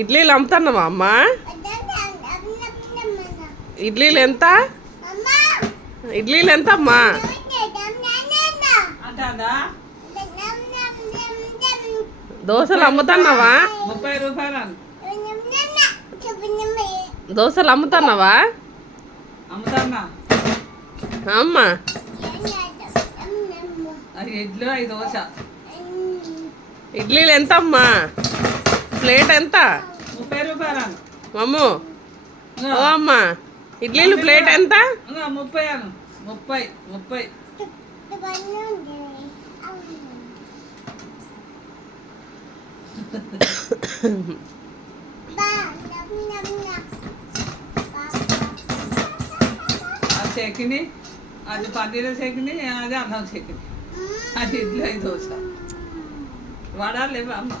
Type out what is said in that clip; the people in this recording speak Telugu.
ఇడ్లీలు అమ్ముతున్నావా అమ్మా? ఇడ్లీలు ఎంత? ఇడ్లీలు ఎంత అమ్మా? దోశలు అమ్ముతున్నావా? 30 రూపాయలు. దోశలు అమ్ముతున్నావా? అమ్ముతాన్నా అమ్మా. ఇడ్లీ 5 దోశ. ఇడ్లీలు ఎంత అమ్మా? ప్లేట్ ఎంత? 30 రూపాయలు. మమ్ము ఓ అమ్మా, ఇడ్లీలు ప్లేట్ ఎంత? 30. చెకిని అది పన్నీర్ చెకిని, అది అన్నం చెకిని, అది ఇడ్లీ 5 దోశ. వడాలు లేవా అమ్మ?